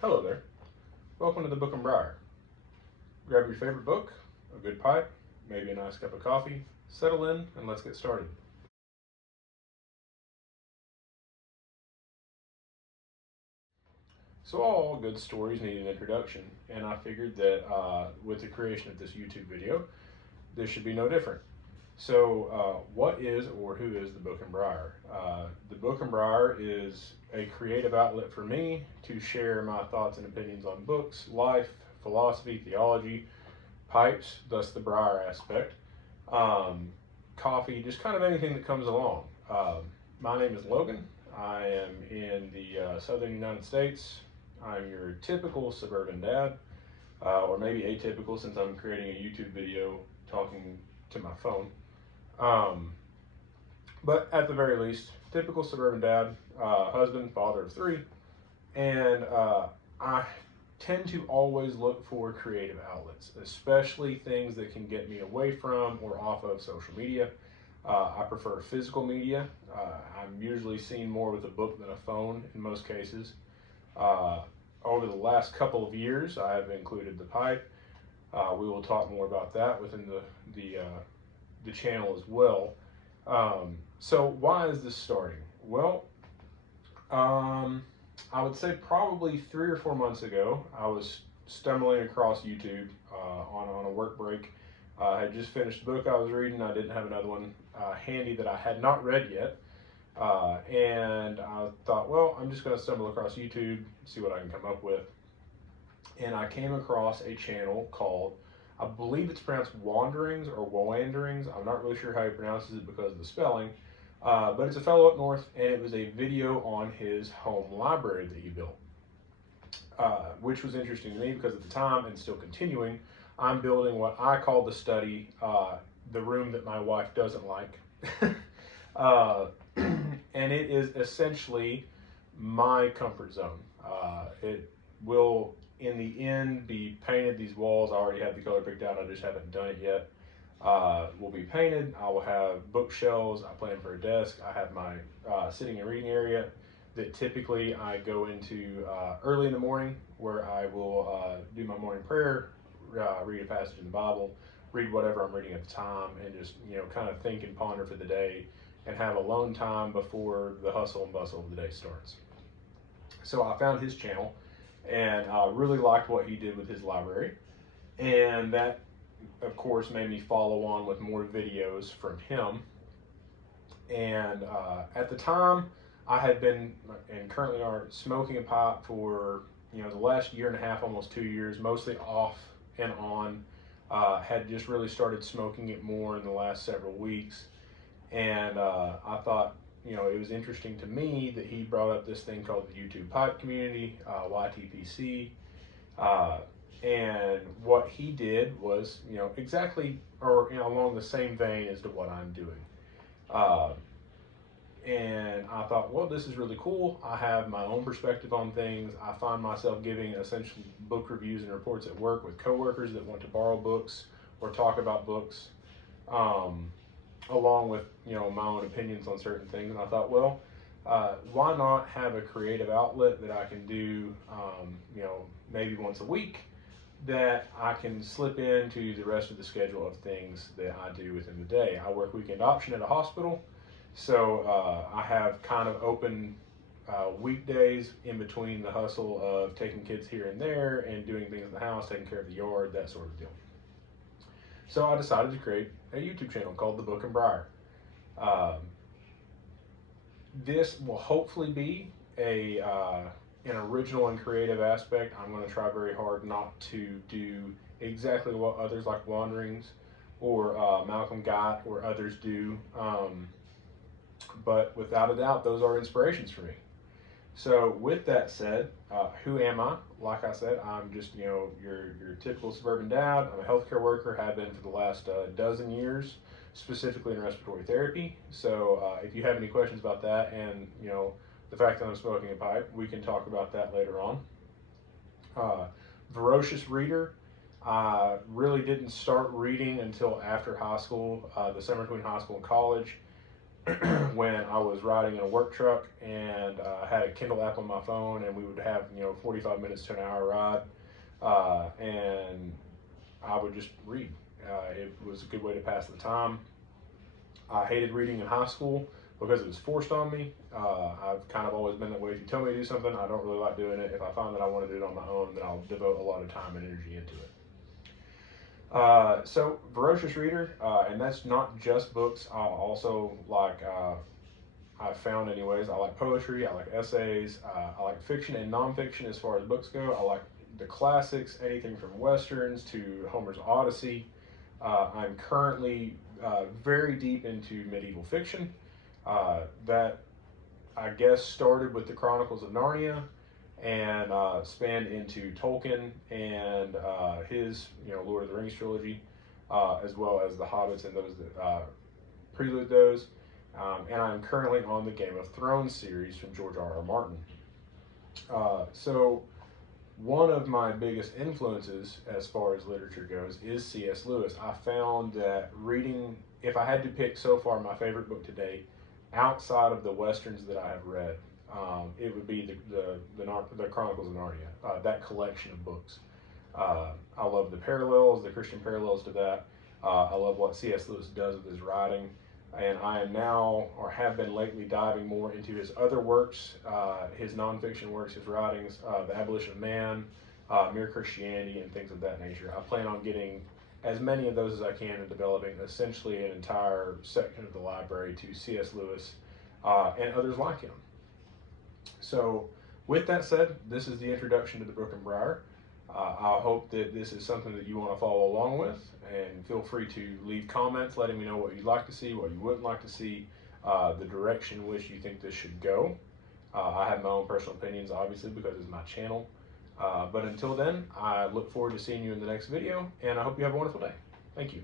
Hello there. Welcome to the Book and Briar. Grab your favorite book, a good pipe, maybe a nice cup of coffee, settle in, and let's get started. So all good stories need an introduction, and I figured that with the creation of this YouTube video, this should be no different. So what is or who is the Book and Briar? The Book and Briar is a creative outlet for me to share my thoughts and opinions on books, life, philosophy, theology, pipes, thus the briar aspect, coffee, just kind of anything that comes along. My name is Logan. I am in the southern United States. I'm your typical suburban dad, or maybe atypical since I'm creating a YouTube video talking to my phone. But at the very least, typical suburban dad, husband, father of three, and I tend to always look for creative outlets, especially things that can get me away from or off of social media. I prefer physical media. I'm usually seen more with a book than a phone in most cases. Over the last couple of years, I have included the pipe. We will talk more about that within the channel as well. So why is this starting? Well, I would say probably 3 or 4 months ago, I was stumbling across YouTube on a work break. I had just finished the book I was reading. I didn't have another one handy that I had not read yet. And I thought, well, I'm just going to stumble across YouTube, see what I can come up with. And I came across a channel called, I believe it's pronounced Wanderings or Wanderings. I'm not really sure how he pronounces it because of the spelling. But it's a fellow up north, and it was a video on his home library that he built, which was interesting to me because at the time, and still continuing, I'm building what I call the study, the room that my wife doesn't like. And it is essentially my comfort zone. It will, in the end, be painted. These walls, I already have the color picked out, I just haven't done it yet. Will be painted. I will have bookshelves. I plan for a desk. I have my sitting and reading area that typically I go into early in the morning, where I will do my morning prayer, read a passage in the Bible, read whatever I'm reading at the time, and just kind of think and ponder for the day, and have alone time before the hustle and bustle of the day starts. So I found his channel and really liked what he did with his library, and that of course made me follow on with more videos from him. And at the time, I had been and currently are smoking a pipe for the last year and a half, almost 2 years, mostly off and on. Had just really started smoking it more in the last several weeks, and I thought it was interesting to me that he brought up this thing called the YouTube pipe community, YTPC. And what he did was, exactly or along the same vein as to what I'm doing. And I thought, well, this is really cool. I have my own perspective on things. I find myself giving essentially book reviews and reports at work with coworkers that want to borrow books or talk about books, along with my own opinions on certain things. And I thought, well, why not have a creative outlet that I can do, maybe once a week, that I can slip into the rest of the schedule of things that I do within the day. I work weekend option at a hospital, so I have kind of open weekdays in between the hustle of taking kids here and there and doing things in the house, taking care of the yard, that sort of deal. So I decided to create a YouTube channel called The Book and Briar. This will hopefully be an original and creative aspect. I'm going to try very hard not to do exactly what others like Wanderings or Malcolm Gott or others do, but without a doubt, those are inspirations for me. So with that said, who am I? Like I said, I'm just your typical suburban dad. I'm a healthcare worker, have been for the last dozen years, specifically in respiratory therapy. So if you have any questions about that, and the fact that I'm smoking a pipe, we can talk about that later on. Voracious reader. I really didn't start reading until after high school, the summer between high school and college. when I was riding in a work truck and had a Kindle app on my phone, and we would have 45 minutes to an hour ride, and I would just read. It was a good way to pass the time. I hated reading in high school because it was forced on me. I've kind of always been that way. If you tell me to do something, I don't really like doing it. If I find that I want to do it on my own, then I'll devote a lot of time and energy into it. So voracious reader, and that's not just books. I also like, I found anyways, I like poetry, I like essays, I like fiction and nonfiction as far as books go. I like the classics, anything from Westerns to Homer's Odyssey. I'm currently very deep into medieval fiction. That I guess started with the Chronicles of Narnia and spanned into Tolkien and his Lord of the Rings trilogy, as well as the Hobbits and those that prelude those. And I'm currently on the Game of Thrones series from George R.R. Martin. So one of my biggest influences as far as literature goes is C.S. Lewis. I found that reading, if I had to pick so far my favorite book to date, outside of the Westerns that I have read, it would be the Chronicles of Narnia, that collection of books. I love the parallels, the Christian parallels to that. I love what C.S. Lewis does with his writing. And I am now, or have been lately, diving more into his other works, his nonfiction works, his writings, The Abolition of Man, Mere Christianity, and things of that nature. I plan on getting as many of those as I can and developing essentially an entire section of the library to C.S. Lewis and others like him. So with that said, this is the introduction to the Book and Briar. I hope that this is something that you want to follow along with, and feel free to leave comments letting me know what you'd like to see, what you wouldn't like to see, the direction in which you think this should go. I have my own personal opinions, obviously, because it's my channel. But until then, I look forward to seeing you in the next video, and I hope you have a wonderful day. Thank you.